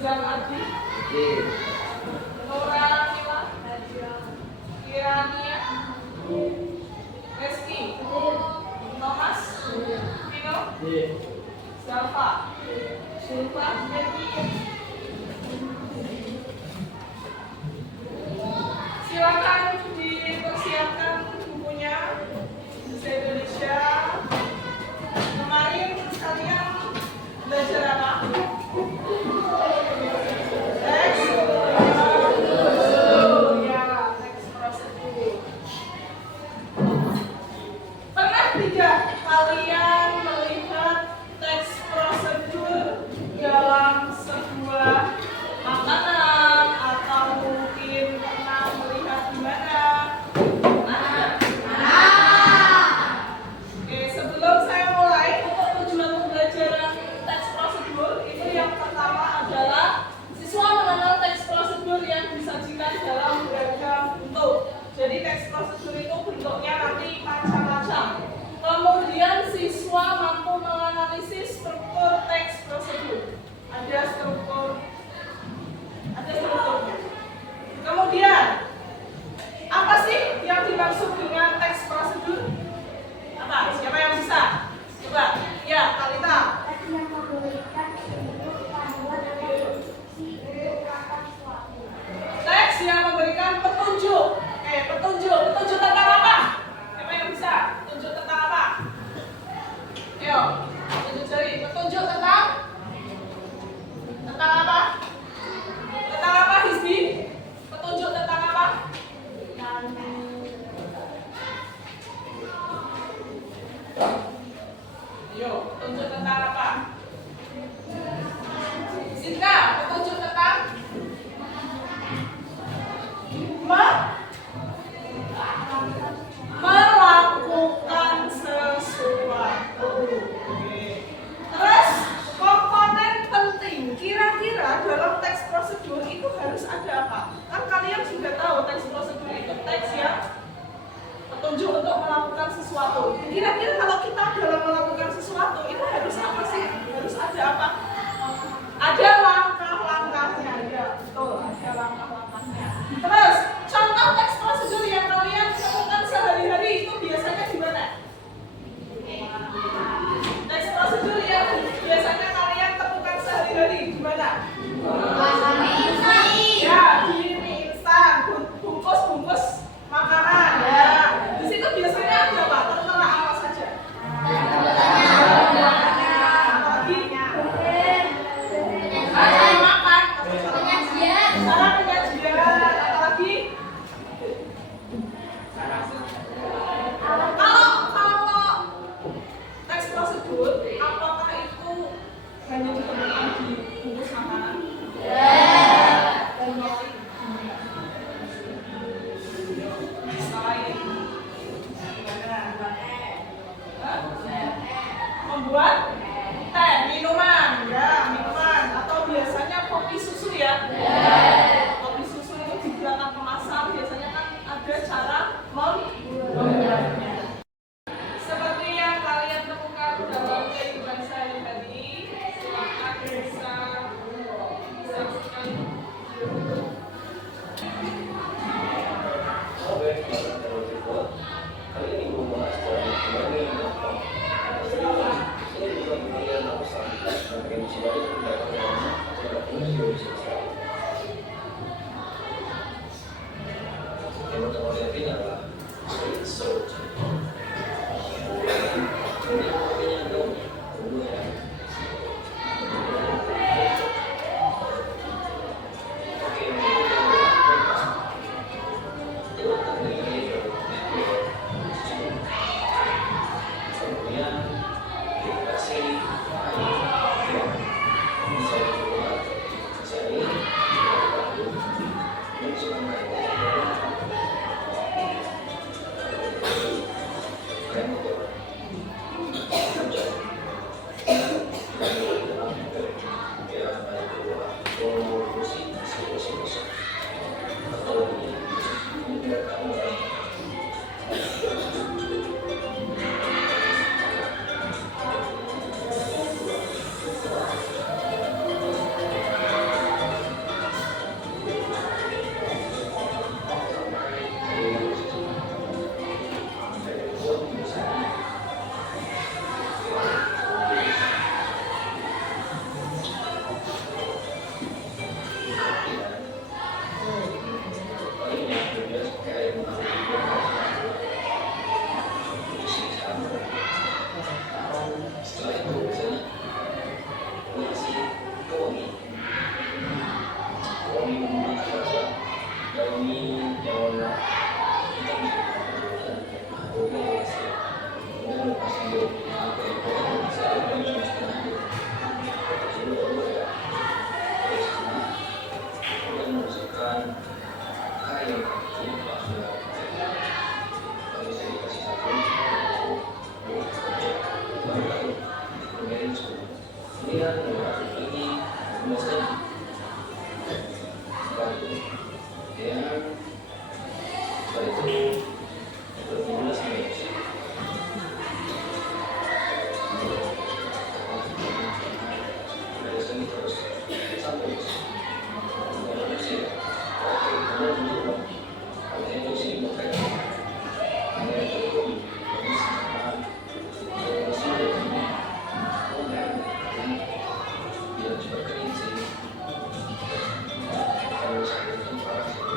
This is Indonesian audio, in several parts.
Rizal Adi, Nora Nila, Kirania, Reski, Thomas, Pino, Salva, Silva, silakan dipersiapkan bukunya bahasa Indonesia. Kemarin kalian belajar apa? Teks prosedur. Ya, teks prosedur. Pernah tidak kalian melihat teks prosedur dalam sebuah makanan atau mungkin pernah melihat di mana? Oke, sebelum saya mulai untuk tujuan pembelajaran teks prosedur itu yang pertama adalah siswa mengenal teks prosedur yang disajikan dalam beragam bentuk. Jadi teks prosedur itu bentuknya nanti macam-macam. Kemudian siswa mampu menganalisis struktur teks prosedur. Ada strukturnya. Kemudian apa sih yang dimaksud dengan teks prosedur? Apa? Siapa yang bisa? Coba. Ya, Kalita. Yang memberikan petunjuk panduan atau instruksi untuk melakukan sesuatu. Teks yang memberikan petunjuk. Petunjuk tentang apa? Siapa yang bisa? Petunjuk tentang apa? Ayo, tunjuk jari. Petunjuk tentang apa? Tentang apa, Hizbi? Petunjuk tentang apa? Ayo, petunjuk tentang apa? Sinta, petunjuk tentang melakukan sesuatu. Oke. Terus komponen penting kira-kira dalam teks prosedur itu harus ada apa? Kan kalian sudah tahu teks prosedur itu teks ya petunjuk untuk melakukan sesuatu. Kira-kira kalau kita dalam melakukan sesuatu itu harus apa sih? Harus ada apa? Ada langkah-langkahnya, ya betul, ada langkah-langkahnya. Terus contoh teks prosedur yang kalian lakukan sehari-hari itu biasanya di mana? Teks prosedur yang biasanya kalian temukan sehari-hari di mana? Ya, di mie instan, bungkus-bungkus makanan. Ya, di situ biasanya ada apa? Tertera apa saja? Membuat teh, minuman, ya minuman atau biasanya kopi susu ya. Kopi susu itu di belakang kemasan biasanya kan ada cara membuatnya. Seperti yang kalian temukan dalam kehidupan sehari-hari, silakan bisa saksikan. Kali ini mau bahas kemudian grafik ini 15 cm. Kemudian setelah itu bermula sampai di sini. Dari sini terus sampai di sini. Kemudian di sini. Oke, kemudian tutup. Artinya di sini berkait. Kemudian tutup. Ini sama. Terus sampai di sini. Kemudian ini biar cepat kering sih. Kalau sampai itu parah sih.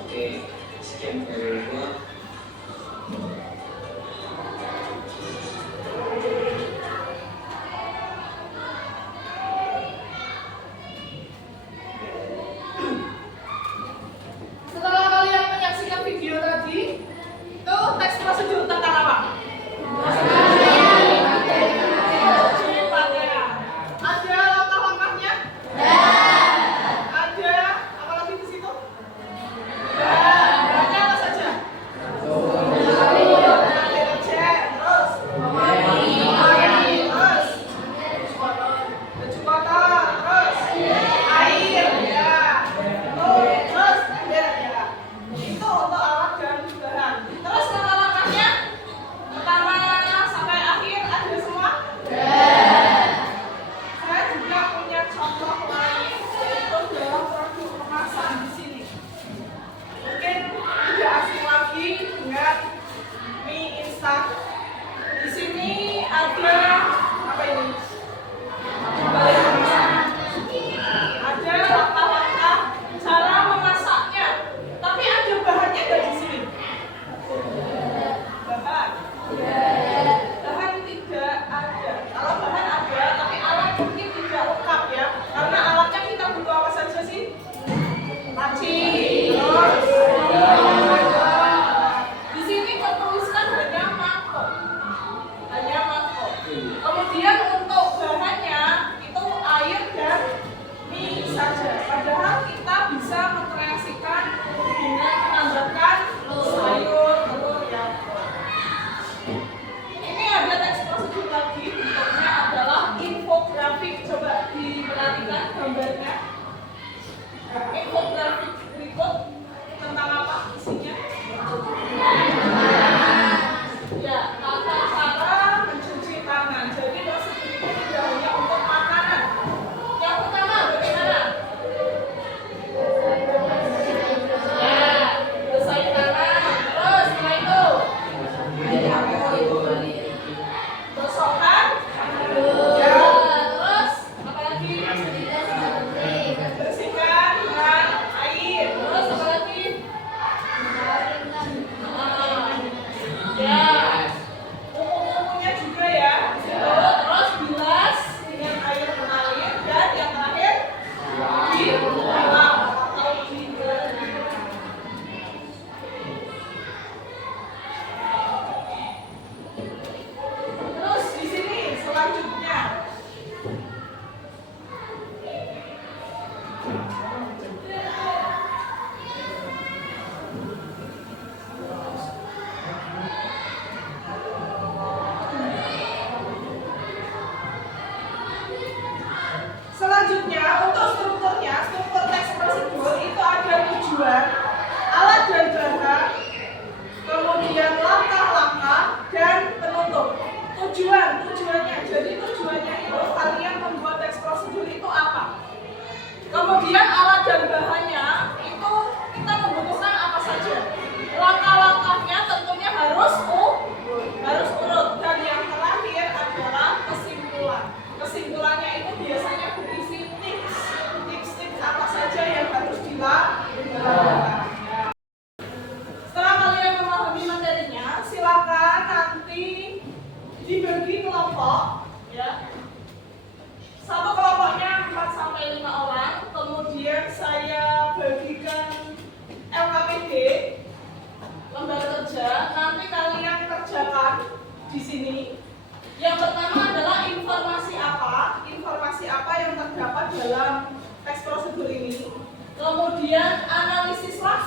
Oke, sekian dari gua. Setelah kalian menyaksikan video tadi, itu teks prosedur tentang apa? Sifatnya. Ada langkah-langkahnya? Ada. Apa lagi di situ? Bahannya apa saja?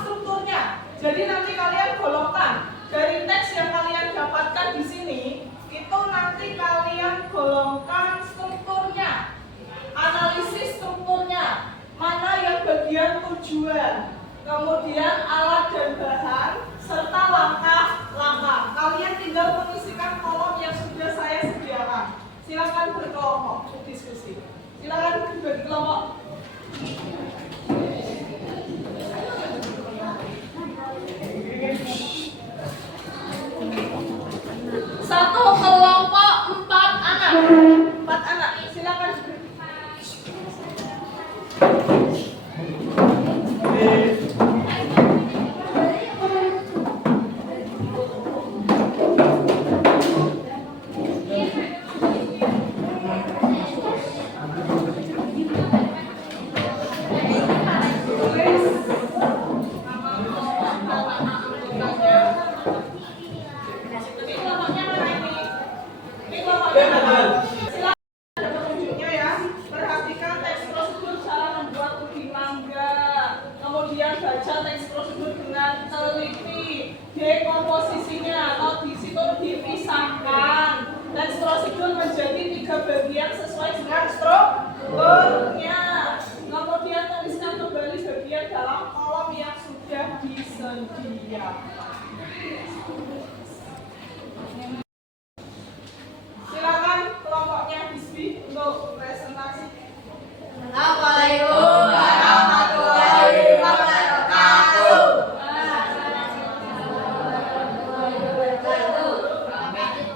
strukturnya. Jadi nanti kalian golongkan dari teks yang kalian dapatkan di sini, itu nanti kalian golongkan strukturnya, analisis strukturnya, mana yang bagian tujuan, kemudian alat dan bahan, serta langkah-langkah. Kalian tinggal mengisikan kolom yang sudah saya sediakan. Silakan berkelompok diskusi. Silakan berbagi kelompok. Satu kelompok 4 anak. 4 anak. Silakan. Dekomposisinya atau di situ dipisahkan. Teks prosedur menjadi 3 bagian sesuai dengan strukturnya. Kemudian tuliskan kembali bagian dalam kolom yang sudah disediakan. Silakan kelompoknya Bisbi untuk presentasi. Assalamualaikum warahmatullahi wabarakatuh.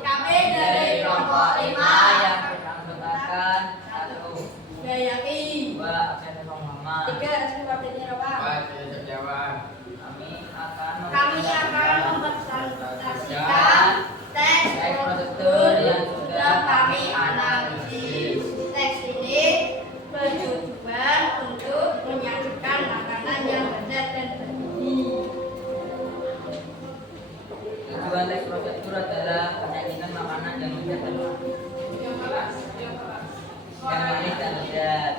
Kami dari kelompok 5 yang beranggotakan 1. Yayaki 2. Absen Muhammad 3. Seperti Rawa Kami akan mempresentasikan teks prosedur yang sudah kami analisis. Teks ini bertujuan untuk menyajikan makanan yang lezat dan bergizi. Tujuan teks prosedur adalah menyajikan makanan yang lezat dan manis dan lezat.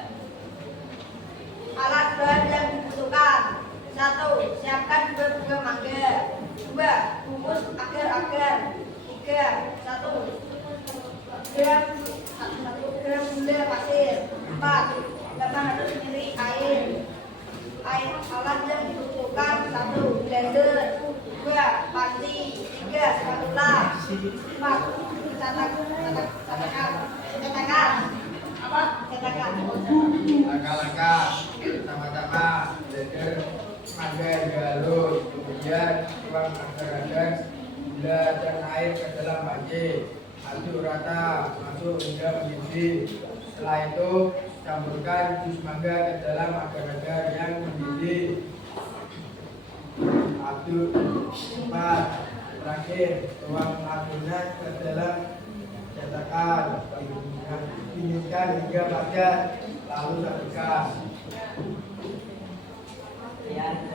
Alat bahan yang dibutuhkan: 1. Siapkan bunga mangga. 2. Bungkus agar-agar. 3. 1 gram gula pasir. 4. 800 ml air. Alat yang dibutuhkan: 1. Blender. 2. panci. 3. Spatula. 4. Cetakan. Langkah-langkah pertama-tama blender, mangga dihalus, kemudian tuang agar-agar gula dan air ke dalam panci, aduk rata masuk hingga mendidih. Setelah itu campurkan jus mangga ke dalam agar-agar yang mendidih, aduk. 4. Terakhir tuang adonan ke dalam cetakan, dinginkan hingga padat, lalu sajikan.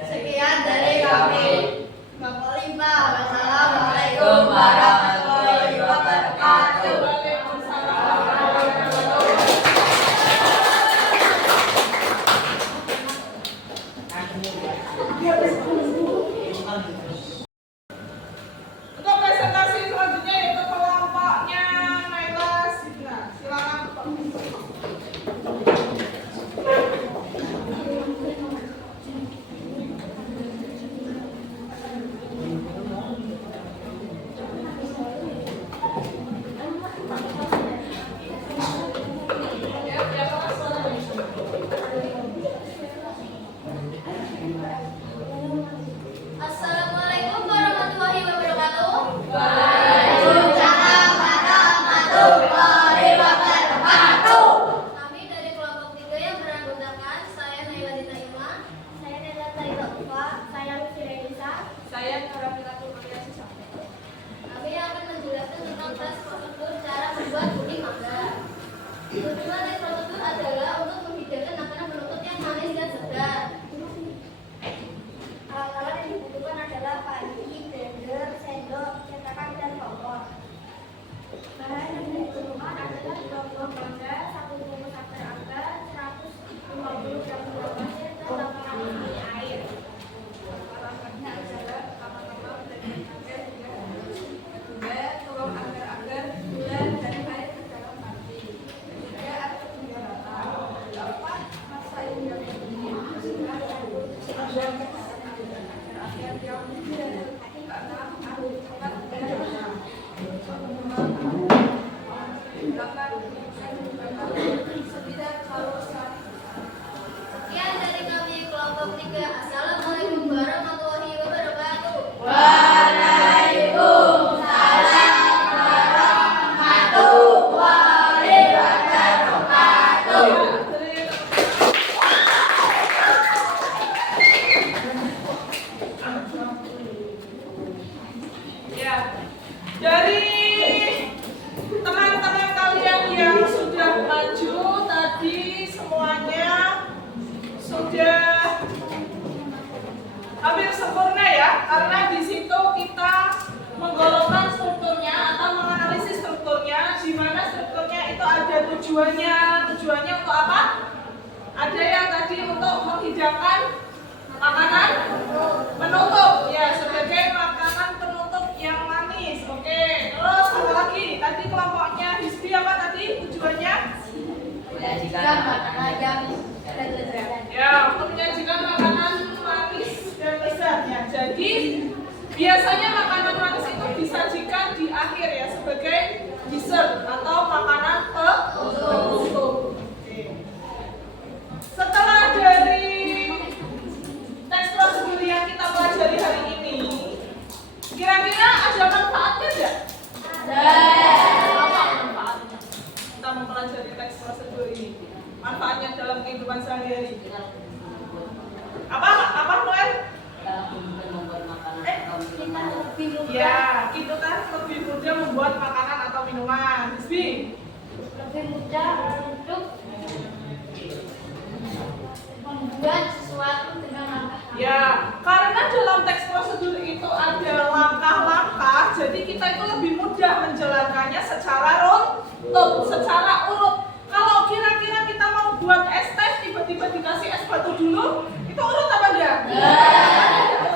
Sekian dari kami. Kelompok 5. Wassalamualaikum warahmatullahi wabarakatuh. Untuk presentasi selanjutnya yaitu kelompoknya Naila Sidna. Silakan. Assalamualaikum warahmatullahi wabarakatuh. Waalaikumsalam warahmatullahi wabarakatuh. Kami dari kelompok 3 yang beranggotakan saya Naila Ditaima, saya Nela Taila Ufa, saya Lucy Renisa, Saya Nurafila Maria Susanti. Kami akan menjelaskan tentang tes prosedur cara membuat puding mangga. Tujuan tes prosedur adalah untuk menghidangkan makanan penutup yang manis dan segar. Alat-alat yang dibutuhkan adalah panci, blender, sendok, cetakan, dan kompor. Bahan yang dibutuhkan adalah 2 buah mangga, 1 bungkus agar-agar, 150 gram gula pasir, dan 800 ml air. Sekian dari kami kelompok 3. Assalamualaikum warahmatullahi wabarakatuh. Ya, dari teman-teman kalian yang sudah maju tadi semuanya sudah hampir sempurna ya, karena di situ kita menggolongkan strukturnya atau menganalisis strukturnya, di mana strukturnya itu ada tujuannya. Tujuannya untuk apa? Ada yang tadi untuk menghidangkan makanan penutup ya, sebagai makanan penutup yang manis. Oke, terus apa lagi? Tadi kelompoknya Hisbi apa tadi tujuannya? Menyajikan makanan yang lezat. Ya, untuk menyajikan makanan manis dan lezat ya. Jadi biasanya makanan manis itu disajikan di akhir ya, sebagai dessert atau makanan penutup. Oke. Setelah dari teks prosedur yang kita pelajari hari ini, kira-kira ada manfaatnya tidak? Apa manfaatnya? Kita mempelajari teks prosedur ini. Manfaatnya dalam kehidupan sehari-hari. Apa Noel? Ya, kita kan lebih mudah membuat makanan atau minuman. Hisbi? Lebih mudah untuk membuat sesuatu dengan langkah. Ya, karena dalam teks prosedur itu ada langkah-langkah, jadi kita itu lebih mudah menjalankannya secara secara urut. Kalau kira-kira kita mau buat es teh, tiba-tiba dikasih es batu dulu, itu urut apa enggak?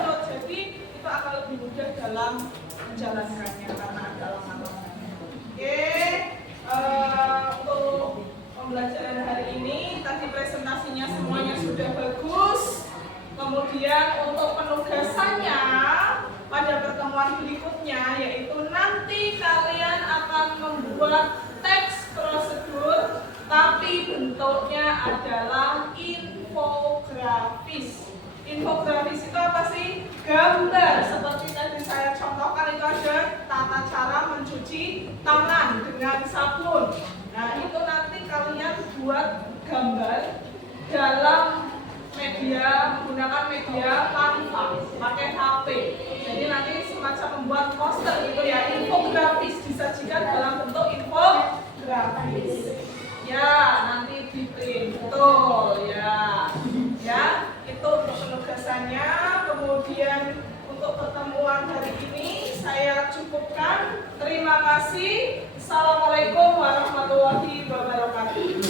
Urut. Jadi itu akan lebih mudah dalam menjalankannya karena ada langkah-langkahnya. Oke, untuk pembelajaran hari ini tadi presentasinya semuanya sudah bagus. Kemudian untuk penugasannya pada pertemuan berikutnya, yaitu nanti kalian akan membuat teks prosedur, tapi bentuknya adalah infografis. Infografis itu apa sih? Gambar. Seperti tadi saya contohkan, itu ada tata cara mencuci tangan dengan sabun. Nah, itu nanti kalian buat gambar dalam media, menggunakan media Canva, pakai HP. Jadi nanti semacam membuat poster gitu ya, infografis, disajikan dalam bentuk infografis. Ya, nanti di print, betul ya. Ya, itu untuk penugasannya. Kemudian untuk pertemuan hari ini saya cukupkan. Terima kasih. Assalamualaikum warahmatullahi wabarakatuh.